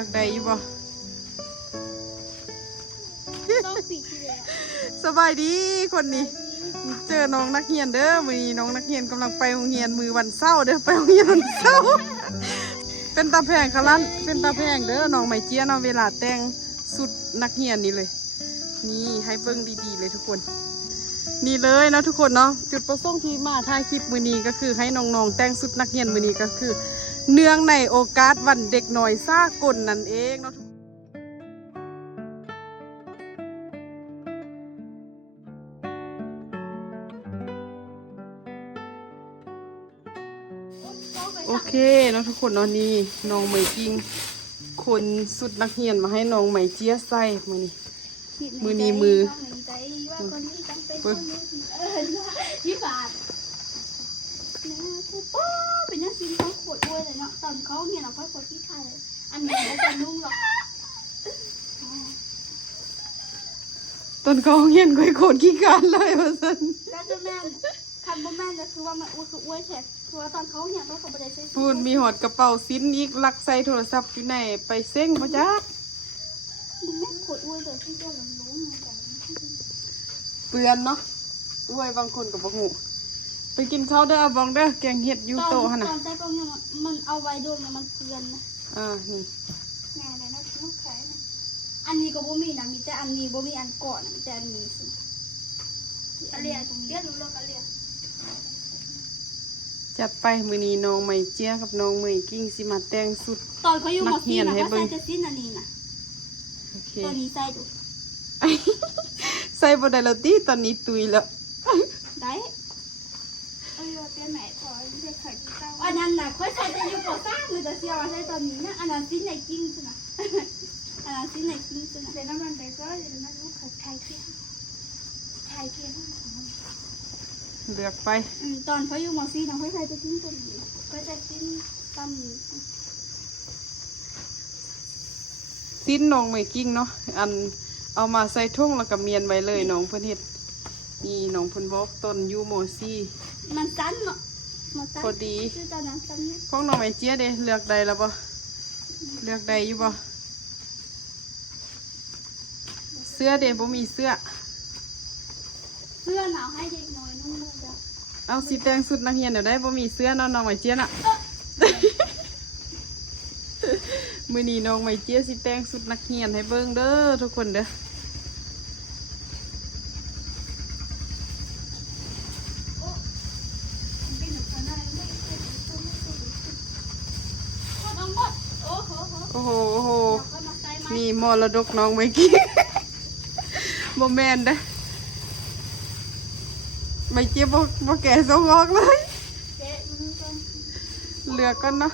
อกได้อยู่บ่สบายดีคนนี้เจอน้องนักเรียนเด้อมื้อนี้น้องนักเรียนกำลังไปโรงเรียนมือวันเสาร์เด้อไปโรงเรียนวันเสาร์เป็นตาแพงคะลั่นเป็นตาแพงเด้อน้องไหมเจี๊ยเนาะเวลาแต่งสุดนักเรียนนี่เลยนี่ให้เบิ่งดีๆเลยทุกคนนี่เลยนะทุกคนเนาะจุดประสงค์ที่มาถ่ายคลิปมื้อนี้ก็คือให้น้องๆแต่งสุดนักเรียนมื้อนี้ก็คือเนื่องในโอกาสวันเด็กน้อยสากลนั่นเองเนาะโอเคเนาะทุกคนเนาะนี่น้องไหมกิ้งคนสุดนักเรียนมาให้น้องไหมเจี๊ยใส่มื้อนี้มือยี่บาทโอ้เป็นนักซิ้นเขาขวดด้วยเลยเนาะตอนเขาเนี่ยเราค่อยขวดที่ไทยอันนี้เขาจะนุ่งหรอกตอนเขาเห็นก้อยโขดขี้การเลยว่าซั่นแล้วจะแม่คันบ่แม่ก็คือว่ามันอ้วนคืออ้วนแฉกคือว่าตอนเขาเนี่ยเขาบ่ได้ใช้พูดมีหอดกระเป๋าซิ้นอีกลักใส่โทรศัพท์อยู่ในไปเซ้งบ่จ๊ะแม่ขวดอ้วนเลยที่เจ้าหลงรู้เหมือนกันเปื้อนเนาะด้วยบางคนก็บ่ฮู้ไปกินข้าวเด้อเอาบองเด้อแกงเห็ดอยู่โต๊ะหั่นน่ะตอนใส่กล่องเนี่ยมันเอาไว้โดนมันเปื้อนนะนี่แม่เลยนะลูกไข่อันนี้ก็บ่มีนะมีแต่อันนี้บ่มีอันก่อนมีแต่อันนี้สิอันเรียตรงนี้รู้แล้วก็เรียจัดไปมื้อนี้น้องไหมเจี๊ยกับน้องเหมยกิ้งสิมาแต่งสุดตอนเขาอยู่ม.4น่ะเขาใส่จะสิ้นอันนี้น่ะโอเคตัวนี้ใส่ดูใส่บ่ได้แล้วติตอนนี้ตุยแล้วได้เตี้ยแม่ขอได้ไข่เต้าอันนั้นน่ะค่อยใส่จะอยู่ก่อสร้างเลยจะเสียว่าใส่ตอนนี้นะอันนั้นสิ้นในกิ้งสินะอันนั้นสิ้นในกิ้งสินะเดี๋ยวน้ำมันไปก็เดี๋ยวน้ำลูกไข่เทียมเลือกไปตอนเขาอยู่ม.4น่ะค่อยใส่จะกิ้งตัวนี้ค่อยใส่กิ้งตอนนี้สิ้นน้องไหมกิ้งเนาะอันเอามาใส่ถุงแล้วก็เมียนไว้เลยน้องเพิ่นเฮ็ดนี่น้องเพิ่นบอกต้นอยู่ม.4มันสั้นเนาะมันสั้นพอดีคือตอนนั้นสั้นเนี่ยของน้องไหมเจี๊ยเด้เลือกได้แล้วบ่เลือกได้อยู่บ่เสื้อเด้บ่มีเสื้อหนาวให้เด็กน้อยนุ่งเลยจ้ะเอาสิแต่งสุดนักเรียนเดี๋ยวได้บ่มีเสื้อน้องไหมเจี๊ยน่ะมื้อนี้น้องไหมเจี๊ยสิแต่งสุดนักเรียนให้เบิ่งเด้อทุกคนเด้อโอ้โหนี่มรดกน้องไหมกิ้งบ่แม่นเด้อไหมเจี๊ยบ่แก่ส่งออกเลยเลือกก่อนเนาะ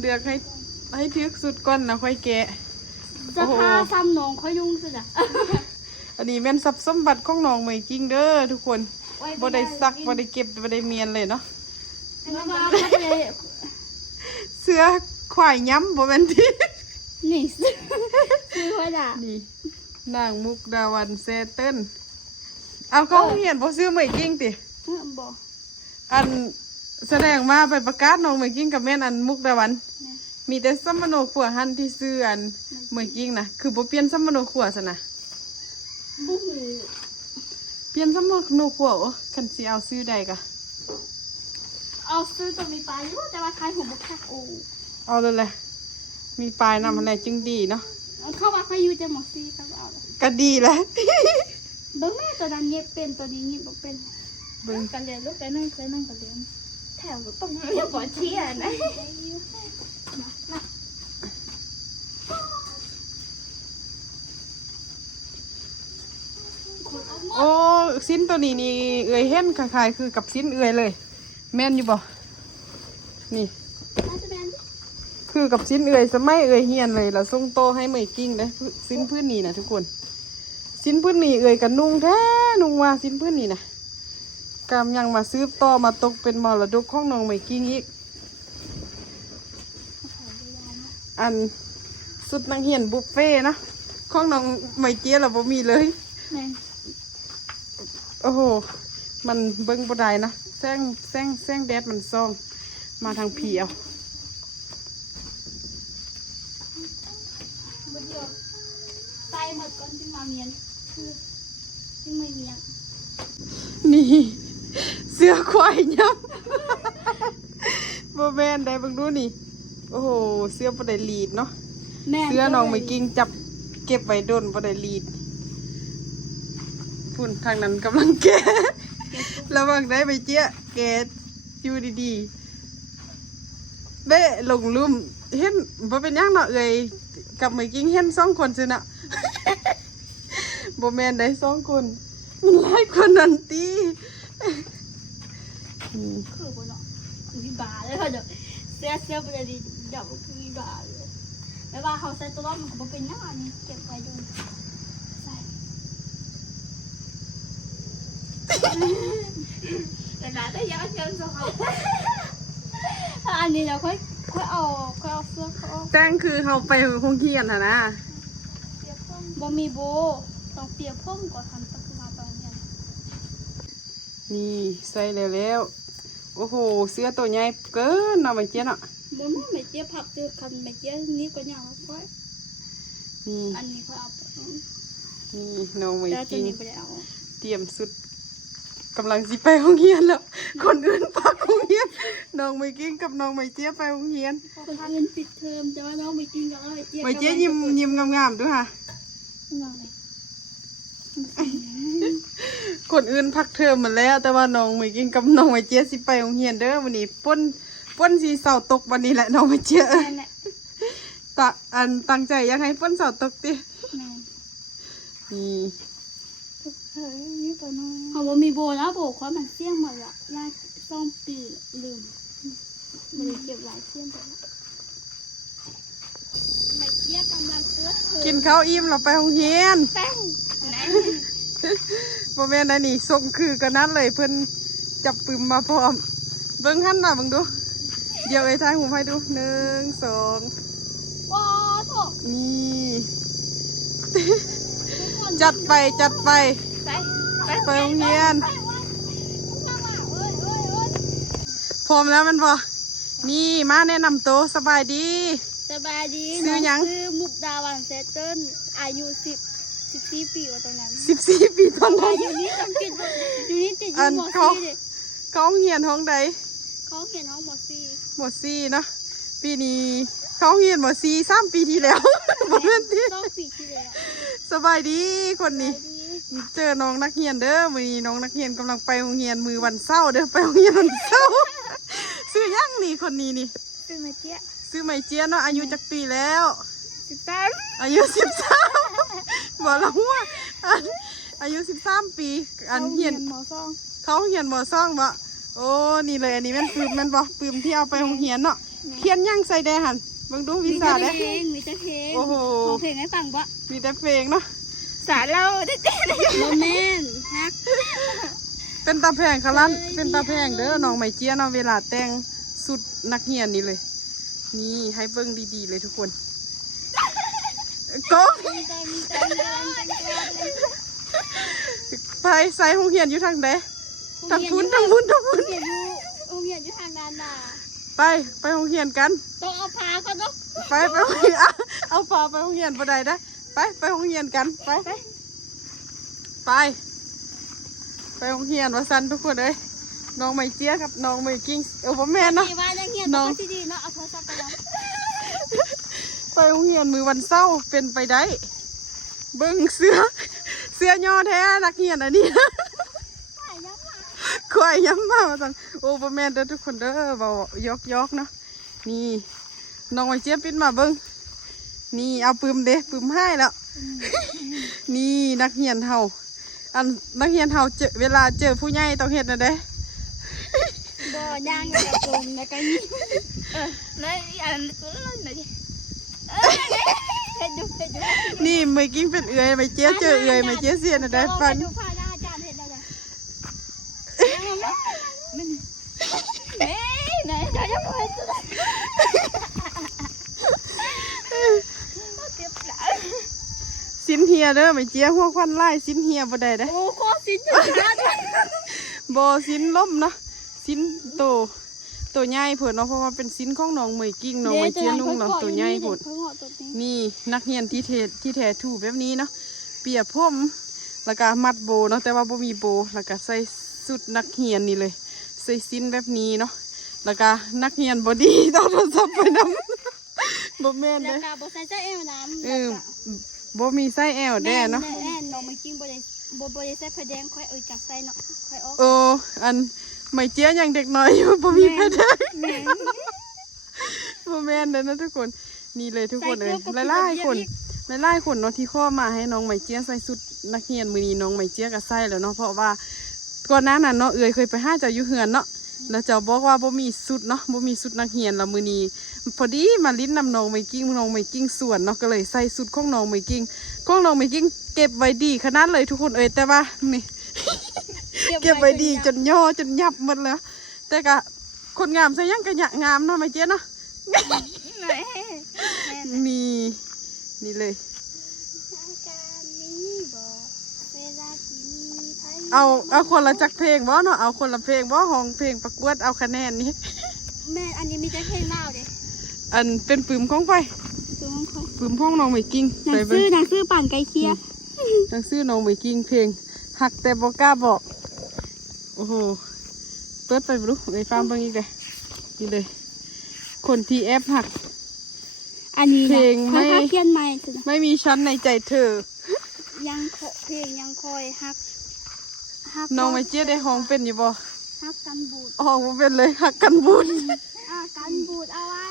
เลือกให้ทึกสุดก่อนนะค่อยแกะจะพาซ้ำน้องเขายุ่งสิจ้ะอันนี้แม่นทรัพย์สมบัติของน้องไหมกิ้งเด้อทุกคนบ่ได้ซักบ่ได้เก็บบ่ได้เมียนเลยเนาะเสื้อควายย้ำบ่แม่นที่นี่คือว่าด่านี่นางมุกดาวันแซเติ้ลเอาเขาเรียนบ่ซื้อไหมกิ้งติบ่อันแสดงมาไปประกาศน้องไหมกิ้งกับแม่นอันมุกดาวันมีแต่ซัมมโนขัวหันที่ซื้ออันไหมกิ้งนะคือบ่เปลี่ยนซัมมโนขัวซะนะเปลี่ยนซัมมโนขัวโอ้คันสิเอาซื้อใดกะเอาซื้อตัวมีปลายอยู่แต่ว่าขายหัวบุกคักโอ้เอาเลยแหละมีปลายนำอะไรจึงดีเนาะเข้าว่าเขาอยู่จะหมดซีเขาเอาก็ดีแล้วเบิ้งแม่ตัวนั้นเย็บเป็นตัวนี้เย็บบ่เป็นเบิ้งกันเรียนลูกแต่นั่งกันเรียนแถวต้องเรียนบ่เชี่ยนะโอ้สิ้นตัวนี้นี่เอื่อยเห็นคล้ายๆคือกับสิ้นเอื่อยเลยแม่นอยู่บ่นี่คือกับสิ้นเอื่อยสมัยเอื่อยเฮียนเลยแล้วส่งโตให้เหมยกิ้งได้สิ้นพื้นนี้นะทุกคนสิ้นพื้นนี้เอื่อยกันนุ่งแท้นุ่งว่าสิ้นพื้นนี้นะกำยังมาซื้อต่อมาตกเป็นมรดกของน้องเหมยกิ้งอีกอันสุดนังเฮียนบุฟเฟ่นะของน้องไหมเจี๊ยเราบ่มีเลยโอ้โหมันเบิ้งบ่ได้นะแสงแดดมันส่องมาทางผีเอา มาเมียนคือยังไม่เมียน นี่เสื้อควายยับโบแมนได้บังดูนี่โอ้โหเสื้อบ่ได้รีดเนาะเสื้อน้องไม่กิ้งจับเก็บไว้โดนบ่ได้รีดพุ่นทางนั้นกำลังแกะระวังได้ไปเจี๊ยแกะอยู่ดีๆเบ้ลงลุ่มเห็นบ่เป็นหยังเนาะเอ่ยกับไม่กิ้งเห็น2 คนซื่อน่ะ บ่แม่นได้2 คนมันหลายคนนั่นติคือบ่เนาะคือวิบาเลยค่ะเดี๋ยวเสื้อบ่ได้ดีเดี๋ยวคือวิบาเลยแต่ว่าเขาใส่ตัวรอบมันก็บ่เป็นหยังอันนี้เก็บไว้โดนใส่แต่น่าจะยังเชิญสเขาอันนี้เราค่อยเอาเสื้อเขา แต่งคือเขาไปโรงเรียนหั่นนะ บ่มีโบต้องเปียกพ่มก่อนทำตะคือมาตอนเย็น นี่ใส่แล้วโอ้โหเสื้อตัวใหญ่เกินเนาะไม่เจี๊ยเนาะ บ่มาไม่เจี๊ยบผักคือคันไม่เจี๊ยบนี่ก็ยังค่อย นี่ อันนี้ค่อยเอาไป นี่น้องไม่ แต่ตัว กิ้ง นี้บ่ได้เอา เตรียมสุดกำลังสิไปโรงเรียนแล้ว คนอื่นพักโรงเรียนน้องไม่กิ้งกับน้องไม่เจี๊ยไปโรงเรียน คนอื่นปิดเทอมแต่ว่าน้องไม่กินกับเราไม่เจี๊ยบ ไม่เจี๊ยยิ้มงามๆด้วยค่ะ คนอื่นพักเทอมหมดแล้ว แต่ว่าน้องไม่กิ้งกับน้องไม่เจี๊ยสิไปโรงเรียนเด้อวันนี้ป้นสีเสาตกวันนี้แหละน้องไม่เจี๊ย นั่นแหละ ตั้งใจอยากให้ป้นเสาตกติ แม่ นี่ เขาบ่มีโบแล้วโบเขามันเสี่ยงหมดละยายซ่อมปีลืมบ่ได้เก็บหลายเสี่ยงไปแล้วไม่เจี๊ยบกำลังเตื้อ กินข้าวอิ่มเราไปโรงเรียน แป้งไหน บ่แม่นอันนี้ส่งคือกันนั้นเลยเพิ่นจับปืมมาพร้อมเบิ่งหั่นน่ะเบิ่งดูเดี๋ยวไอ้ทายหูให้ดู1 2 ว้าโถ นี่ ทุกคน จัดไป ไป ไปโรงเรียน ไปว่าเอ้ย พร้อมแล้วมันบ่นี่มาแนะนำตัวสบายดี สบายดี ชื่อหยัง ชื่อมุกดาวันเซตเติ้ลอายุ14 ปีว่าตรงนั้น 14 ปีตอนนั้น อยู่นี่ต้องกินอยู่นี่ติดอ อั ยู่ น หมอ เขา ซีดิ เขาเรียนห้องใด เขาเขียนห้องหมอซี หมดซี่เนาะปีนี้เขาเรียนหมดซี่3 ปีที่แล้ว บ่แม่นติ ต้องปีที่แล้ว สบายดีคนนี้ ดี เจอน้องนักเรียนเด้อมื้อนี้น้องนักเรียนกำลังไปโรงเรียนมือวันเสาร์เด้อไปโรงเรียนวันเสาร์ ซื้อยังนี่คนนี้นี่ เป็นมาเจี๊ย ซื้อไหมเจียเนาะอายุจักปีแล้ว 13 อายุ13บอกแล้วว่าอายุ13 ปีอันเรียน หมอซอง เขาเรียนบ่ซ่องบ่โอ้นี่เลยอันนี้แมันปืมแมันบ่ปืมที่เอาไปโรงเรียนเนาะเขียนยังใส่ได้หั่นเบิ่งดูวิชาเด้ มีแต่เพลง โอ้โห ขอเพลงให้ฟังบ่ มีแต่เพลงเนาะ สาเราได้เต้นโมเมนต์ฮัก เป็นตาแพงค่ะลั่นเป็นตาแพงเด้อน้องไหมเจียเนาะเวลาแต่งสุดนักเรียนนี่เลย นี่ให้เบิ่งดีๆเลยทุกคนก้องไปใส่โรงเรียนอยู่ทางใดทางพุ้น เรียนอยู่ทางนั้นน่ะ ไปโรงเรียนกัน ต้องเอาพาเขาเนาะ ไปโรงเรียนอ่ะเอาพาไปโรงเรียนบ่ได้ได้ไปโรงเรียนกันไปโรงเรียนว่าซั่นทุกคนเอ้ยน้องไหมเจียกับน้องไหมกิ้งบ่แม่นเนาะ ดีว่าเงียบต้องที่ดีเนาะเอาโทรศัพท์ไปแล้ว ไปโรงเรียนมือวันเสาร์เป็นไปได้เบิ่งเสื้อย่อแท้นักเรียนอันนี้ ควายย้ำมาสั่นโอ้บ่แม่นเด้อทุกคนเด้อเบายอกเนาะนี่น้องไอเจี๊ยบปิดมาเบิ่งนี่เอาปืมเด้ปืมให้แล้ว นี่นักเรียนเฮาอันนักเรียนเฮาเจอเวลาเจอผู้ใหญ่ต้องเฮ็ดนะเด้ บ่ย่างกระโจมแล้วก็นี่แล้วอันตัวเล่นหน่อยดิเฮ็ดดูนี่เมื่อกี้เป็นเอื้อยไม่เจี๊ยเจอเอื้อยไม่เจี๊ยเสียนะได้ฟัง ดูพาหน้าอาจารย์เฮ็ดแล้วจ้ะไหนจะยังไงตัวเจ็บหลัง สินเฮียเด้อไม่เจี๊ยหัวควันไล่สินเฮียบ่ได้เด้ โอ้โคตรสินจังเลย บ่สินล้มเนาะสินโตใหญ่เพิ่นเนาะเพราะว่าเป็นสินของน้องเหมยกิ้งน้องเหมยเจียนุ่งเนาะโตใหญ่พุ่นนี่นักเรียนที่แท้ถูกแบบนี้เนาะป ปียผมแล้วก็มัดโบเนาะแต่ว่าบ่มีโบแล้วก็ใส่สุดนักเรียนนี่เลยใส่สิ้นแบบนี้เนาะแล้วก็นักเรียนบ่ดีต้องโทรศัพท์ไปนำ บ่แม่น แล้ เด้ วก็บ่ใส่เสื้อเอวน้ำ เออบ่มีไส้แอวแด่เนาะ แม่น้องไม่กินบ่ได้ใส่ผ้าแดงค่อยจับใส่เนาะค่อยออก โอ้อันไม่เจี๊ยยังเด็กน้อยอยู่บ่มีแพทย์ แม่ บ่แม่นเด้อนะทุกคนนี่เลยทุกคนเอ้ยหลายๆคนเนาะที่ข้อมาให้น้องไหมเจี๊ยใส่สุดนักเรียนมื้อนี้น้องไหมเจี๊ยก็ใส่แล้วเนาะเพราะว่าก่อนหน้านั้นเนาะเคยไปหาเจ้าอยู่เฮือนเนาะแล้วเจ้าบอกว่าบ่มีสุดเนาะบ่มีสุดนักเรียนแล้วมื้อนี้พอดีมาลิ้นนำน้องไหมกิ้งน้องไหมกิ้งสวนเนาะก็เลยใส่สุดของน้องไหมกิ้งเก็บไว้ดีขนาดเลยทุกคนเอ้ยแต่ว่านี่ เก็บไว้ดีจนย่อจนยับหมดแล้วแต่ก็คนงามใส่ยังกะหยะงามเนาะไหมเจี๊ยเนาะ นี่เลยเอาคนละจักเพลงบ่เนาะเอาคนละเพลงบ่ห้องเพลงประกวดเอาคะแนนนี้ แม่อันนี้มีแต่เพลงลาวเด้ อันเป็นปืมของไป ตัวของเขา ปืมห้องน้องไม่กิ้ง หนังซื้อปั่นไก่เคีย ทั้งซื้อน้องไม่กิ้งเพลงหักแต่บ่กล้าบอกโอ้โหเปิดไปบ่รู้ไอ้ฟังเบิ่งอีกเลยนี่เลยคนที่แอปหัก อันนี้ เพลงไม่ เขาเขียนใหม่คือ ไม่มีชั้นในใจเธอ ยังเพลงยังคอยฮัก น้องไม่เจี๊ยได้ห้องเป็นอยู่บ่ ฮักกันบูด ห้องบ่เป็นเลยหักกันบุญ กันบูดเอาไว้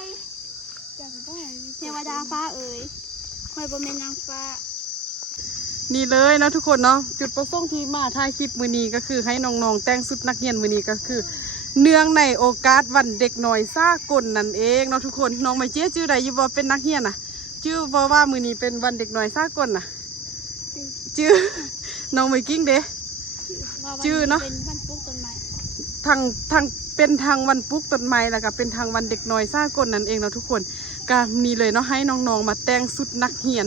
เทวดาฟ้าเอ๋ยคอยบ่แม่นนางฟ้า นี่เลยเนาะทุกคนเนาะจุดประสงค์ที่มาถ่ายคลิปมื้อนี้ก็คือให้น้องๆแต่งชุดนักเรียนมื้อนี้ก็คือ เนื่องในโอกาสวันเด็กน้อยสากลนั่นเองเนาะทุกคนน้องไม่เจี๊ยชื่อใดอยู่บ่เป็นนักเรียนน่ะชื่อบ่ว่ามื้อนี้เป็นวันเด็กน้อยสากลน่ะชื่อ น้องไม่กิ้งเด้ ชื่อเนาะ เป็นวันปลูกต้นไม้ ทางเป็นทางวันปลูกต้นไม้แล้วก็เป็นทางวันเด็กน้อยสากลนั่นเองเนาะทุกคนก็นี่เลยเนาะให้น้องๆมาแต่งชุดนักเรียน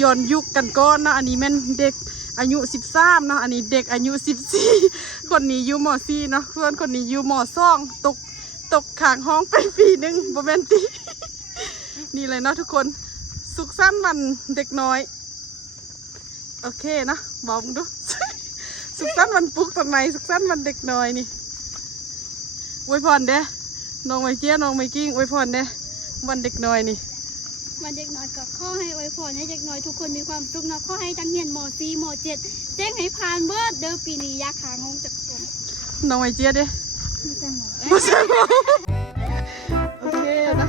ย้อนยุคกันก่อนเนาะอันนี้แม่นเด็กอายุ13เนาะอันนี้เด็กอายุ14คนนี้อยู่ม.4เนาะส่วนคนนี้อยู่ม.2ตกข้างห้องไปปีหนึงบ่แม่นติ นี่เลยเนาะทุกคนสุขสันต์วันเด็กน้อยโอเคเนาะบอกมึงดู สุขสันต์วันปลุกต้นไม้สุขสันต์วันเด็กน้อยนี่อวยพรเด้น้องไม่เจี๊ยน้องไม่กิ้งอวยพรเด้วันเด็กน้อยนี่ วันเด็กน้อยก็ขอให้อวยพรให้เด็กน้อยทุกคนมีความสุขเนาะขอให้จังเรียนม.4 ม.7แจ้งให้ผ่านเบิดเด้อปีนี้อยากหางงจากคน น้องไม่เจี๊ยเด้ ไม่ใช่หมอ ไม่ใช่หรอโอเคนะ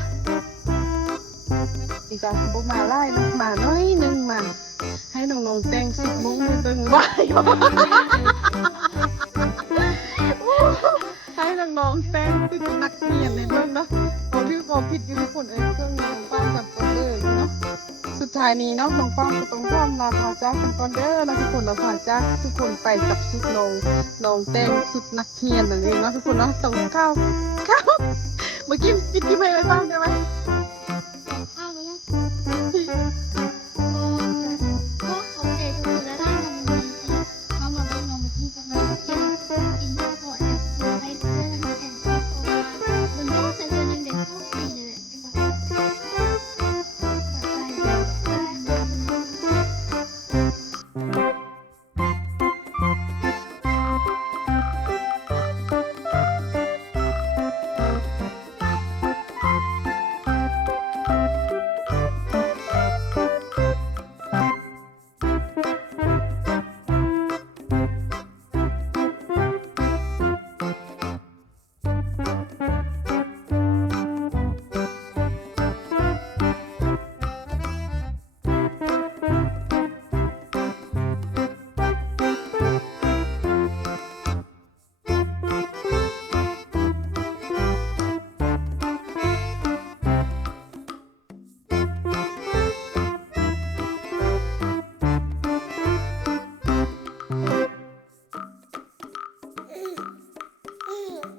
อีกอ่ะบุกมาไล่นะมาน้อยหนึงมาให้น้องๆแต่ง10 โมงมือตึงไว้ ให้น้องๆแต่งชุดนักเรียนในเบื้องเนาะผมพี่ก็ผิดอยู่ทุกคนเองเครื่องน้องป้ากับตัวเลยเนาะสุดท้ายนี้เนาะน้องป้าก็ต้องร่วมลาพาจากกันก่อนเด้อแล้วทุกคนเราพาจากทุกคนไปกับชุดน้องแต่งชุดนักเรียนนั่นเองเนาะทุกคนเนาะต้องเข้าเมื่อกี้ปิดที่ไม่ไว้บ้างได้ไหม